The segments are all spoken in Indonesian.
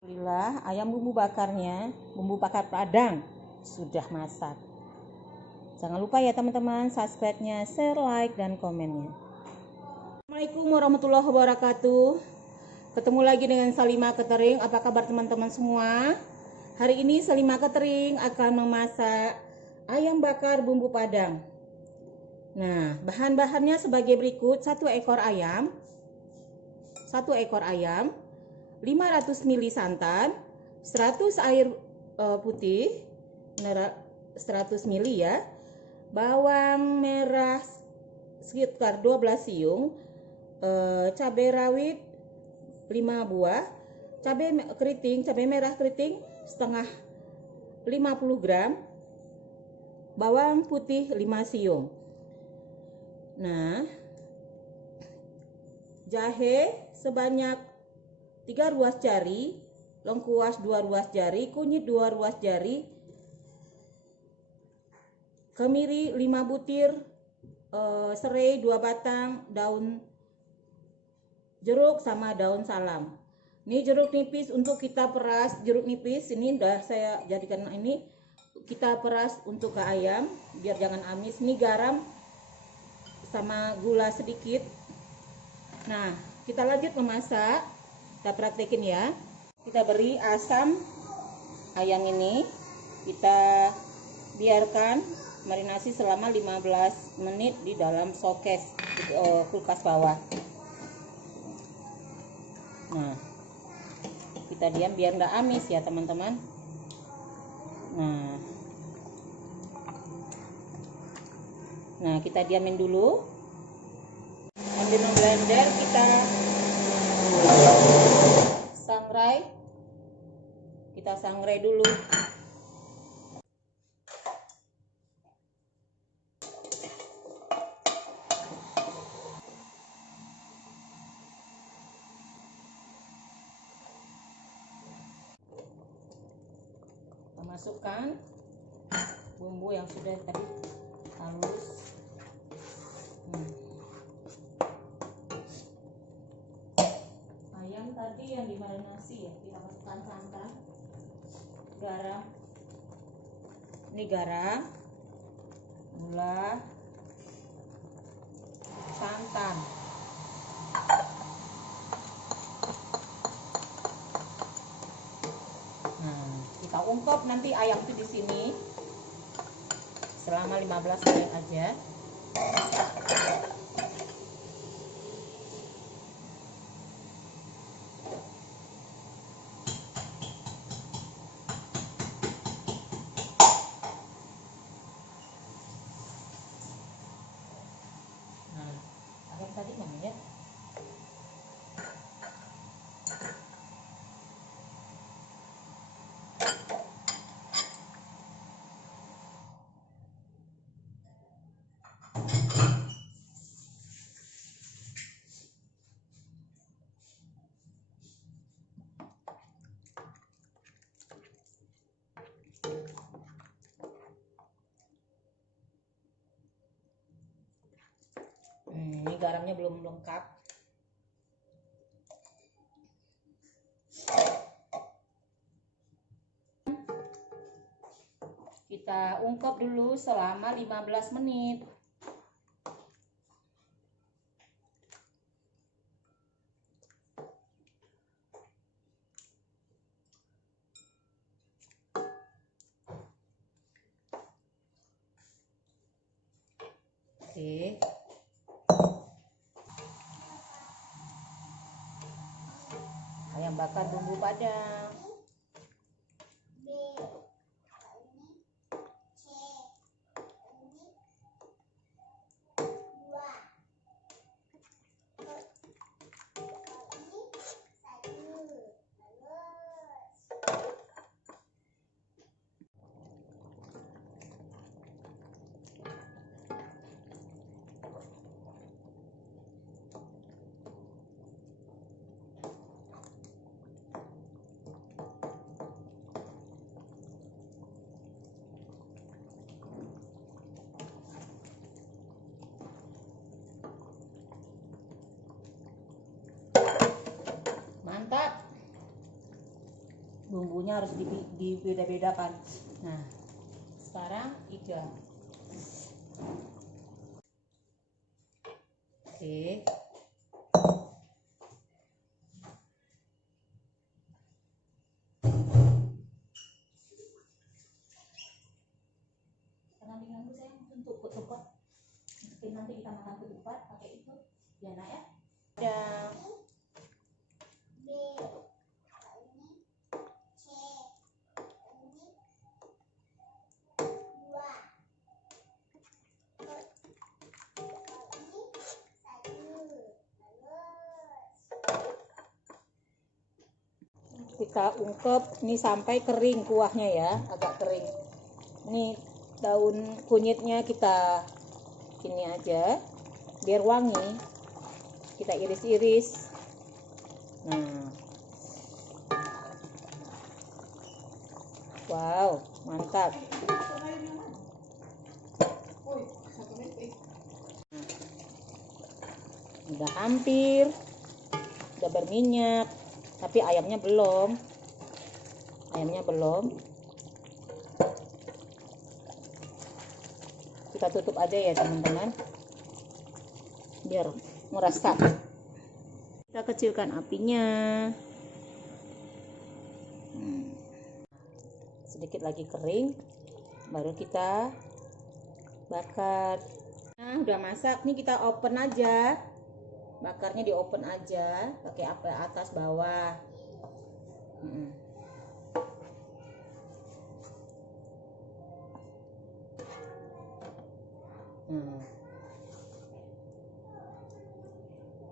Alhamdulillah, ayam bumbu bakar Padang sudah masak. Jangan lupa ya teman-teman, subscribe-nya, share, like, dan komennya. Assalamualaikum warahmatullahi wabarakatuh. Ketemu lagi dengan Salima Catering. Apa kabar teman-teman semua? Hari ini Salima Catering akan memasak ayam bakar bumbu Padang. Nah, bahan-bahannya sebagai berikut: 1 ekor ayam, 500 ml santan, 100 air putih, 100 ml ya, bawang merah sekitar 12 siung, cabai rawit 5 buah, cabai merah keriting setengah 50 gram, bawang putih 5 siung. Nah, jahe sebanyak 3 ruas jari, lengkuas 2 ruas jari, kunyit 2 ruas jari, kemiri 5 butir, serai 2 batang, daun jeruk sama daun salam. Ini jeruk nipis untuk kita peras, jeruk nipis ini udah saya jadikan ini kita peras untuk ke ayam biar jangan amis. Ini garam sama gula sedikit. Nah, kita lanjut memasak. Kita praktekin ya. Kita beri asam ayam ini, kita biarkan marinasi selama 15 menit di dalam showcase kulkas bawah. Nah, kita diam biar nggak amis ya teman-teman. Nah, kita diamin dulu. Ambil blender, kita sangrai dulu. Kita masukkan bumbu yang sudah tadi halus. Ayam tadi yang dimarinasi ya, kita masukkan santan, garam, ini garam, gula, santan. Nah, kita ungkep nanti ayam itu di sini selama 15 menit aja. Tadi namanya ini garamnya belum lengkap. Kita ungkep dulu selama 15 menit. Oke. Ayam bakar bumbu Padang. bumbunya harus dibeda-bedakan. Nah, sekarang iga. Oke. Jangan diganggu saya untuk ketupat. Nanti kita makan ketupat pakai itu, ya nak ya. Ya. Kita ungkep ini sampai kering kuahnya ya, agak kering. Ini daun kunyitnya kita ini aja biar wangi, kita iris-iris. Nah, wow, mantap. Udah hampir, udah berminyak, tapi ayamnya belum. Kita tutup aja ya teman-teman, biar meresap. Kita kecilkan apinya. Sedikit lagi kering, baru kita bakar. Nah, udah masak nih, kita open aja. Bakarnya di open aja, pakai api atas bawah.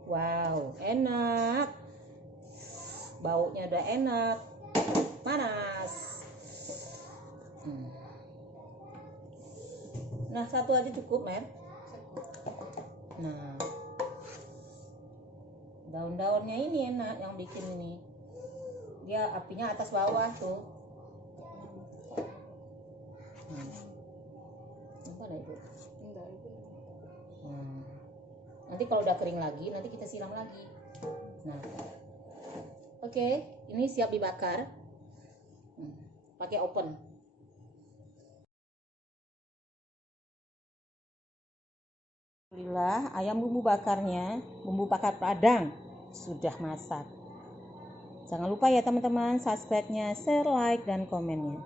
Wow, enak. Baunya udah enak. Panas. Nah, satu aja cukup, Mer. Nah, daun-daunnya ini enak yang bikin ini. Dia apinya atas bawah tuh. Apa itu? Nanti kalau udah kering lagi, nanti kita siram lagi. Nah, oke, ini siap dibakar. Pakai open. Alhamdulillah, ayam bumbu bakarnya, bumbu bakar Padang sudah masak. Jangan lupa ya teman-teman, subscribe-nya, share, like, dan komennya.